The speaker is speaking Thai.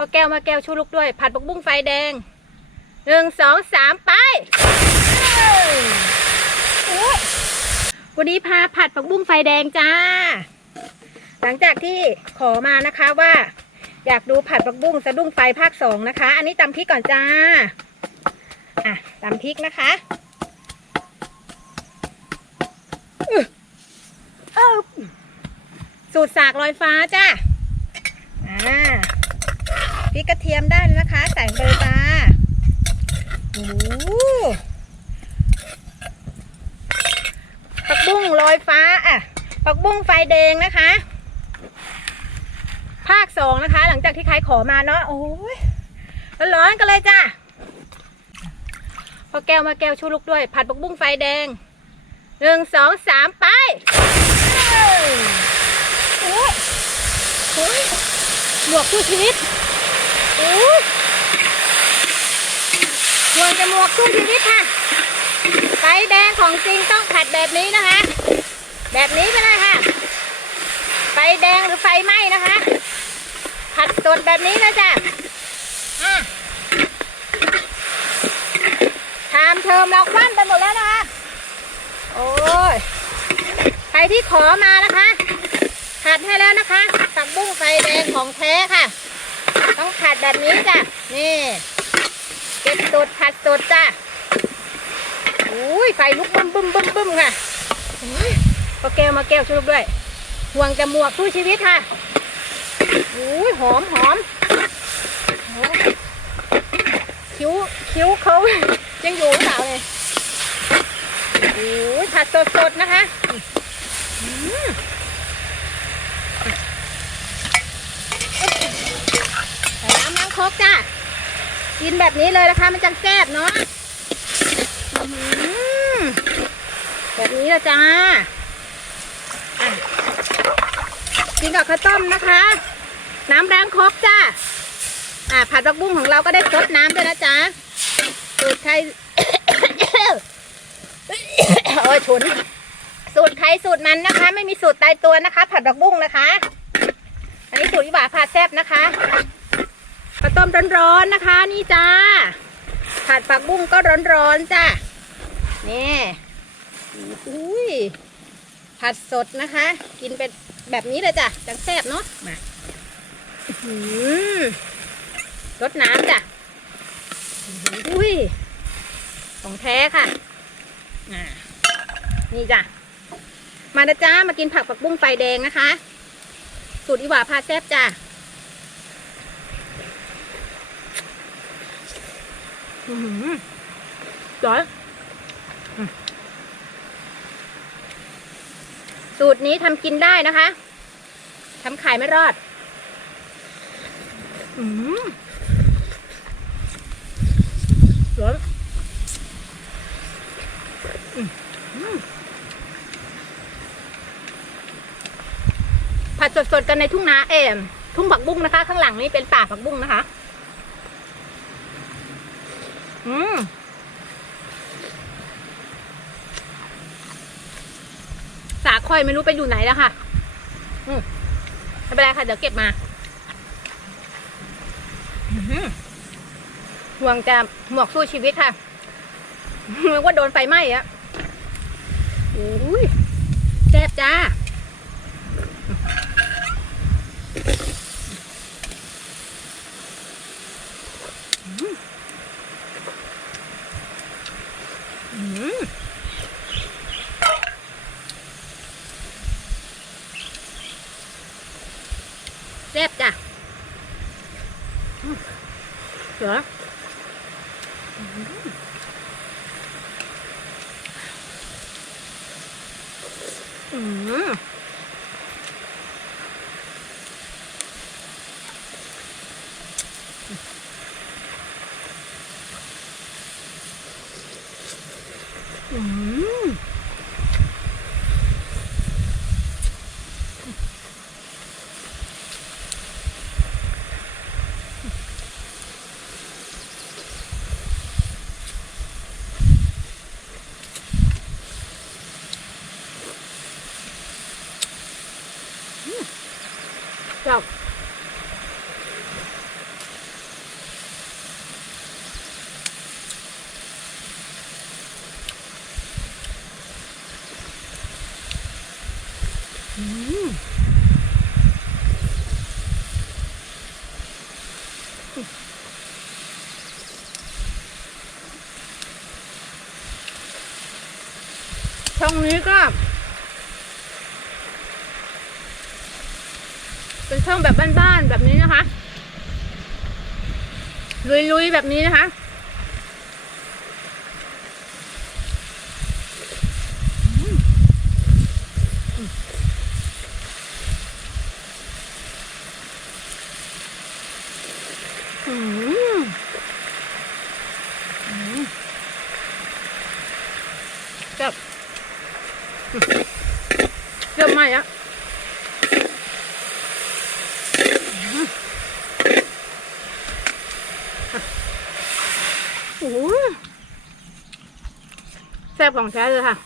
พอแก้วมาแก้วชูลูกด้วย ผัดผักบุ้งไฟแดงหนึ่งสองสามไปวันนี้พาผัดผักบุ้งไฟแดงจ้า หลังจากที่ขอมานะคะว่า อยากดูผัดผักบุ้งสะดุ้งไฟภาคสองนะคะ อันนี้ตำพริกก่อนจ้า อะตำพริกนะคะสูตรสากลอยฟ้าจ้า ริกกระเทียมได้นะคะใส่ไปเลยจ้าโอ้ผักบุ้งลอยฟ้าอะผักบุ้งไฟแดงนะคะ ภาคสองนะคะ หลังจากที่ใครขอมาเนาะโอ้ยร้อนๆกันเลยจ้าพอแก้วมาแก้วชูลูกด้วย ผัดผักบุ้งไฟแดงหนึ่งสองสามไปโอ้ยโอ้ยหมวกคู่ชีวิต หมวกจะหมวกคู่ชีวิตค่ะไฟแดงของจริงต้องผัดแบบนี้นะคะ แบบนี้ไปเลยค่ะ ไฟแดงหรือไฟไหม้นะคะ ผัดสดแบบนี้นะจ๊ะอะชามเทิมเราคว่ำไปหมดแล้วนะคะ โอ้ย ใครที่ขอมานะคะ ผัดให้แล้วนะคะผักบุ้งไฟแดงของแท้ค่ะ ต้องผัดแบบนี้จ้ะ นี่ เก็บสดผัดสดจ้ะอุ้ยไฟลุกบึ้มบึ้มบึ้มบึ้มค่ะอุ้ยก็แก้วมาแก้วช่วยลูกด้วย ห่วงจมูกสู้ชีวิตค่ะอุ้ยหอมหอมโอ้ยคิ้วคิ้วเขายังอยู่หรือเปล่าเลยโอ้ยผัดสดๆนะคะอืมใส่น้ำล้างครกจ้า กินแบบนี้เลยนะคะ มันจะแซ่บเนาะแบบนี้ละจ้ากินกับข้าวต้มนะคะ น้ำแรงครกจ้าอ่าผัดผักบุ้งของเราก็ได้ซดน้ำด้วยนะจ๊ะสูตรใครโอ้ยฉุน สูตรใครสูตรมันนะคะ ไม่มีสูตรตายตัวนะคะ ผัดผักบุ้งนะคะ อันนี้สูตรอิบาผัดแซ่บนะคะ ต้มร้อนๆนะคะ นี่จ้า ผัดผักบุ้งก็ร้อนๆจ้านี่อุ้ยผัดสดนะคะ กินเป็นแบบนี้เลยจ้ะจังแซ่บเนาะมารดน้ำจ้ะอุ้ยของแท้ค่ะนี่จ้ะมานะจ้ามากินผักผักบุ้งไฟแดงนะคะ สูตรอีหวาพาแซ่บจ้ะอือหือ ร้อนสูตรนี้ทำกินได้นะคะทำขายไม่รอด อืมร้อนผัดสดๆกันในทุ่งนาเอมทุ่งผักบุ้งนะคะ ข้างหลังนี้เป็นป่าผักบุ้งนะคะ อืมสาคอยไม่รู้ไปอยู่ไหนแล้วค่ะอืมไม่เป็นไรค่ะ เดี๋ยวเก็บมาห่วงจะหมวกสู้ชีวิตค่ะนึกว่าโดนไฟไหม้อะโอ้ยแซ่บจ้า อืม แซ่บจ้ะ อืมเหรอ ชอบช่องนี้ก็ เป็นช่องแบบบ้านๆแบบนี้นะคะ ลุยๆแบบนี้นะคะ อืมอืมเจ็บเจ็บไหม่อะอืมโอ้โหแซ่ บของแท้เลยค่ะ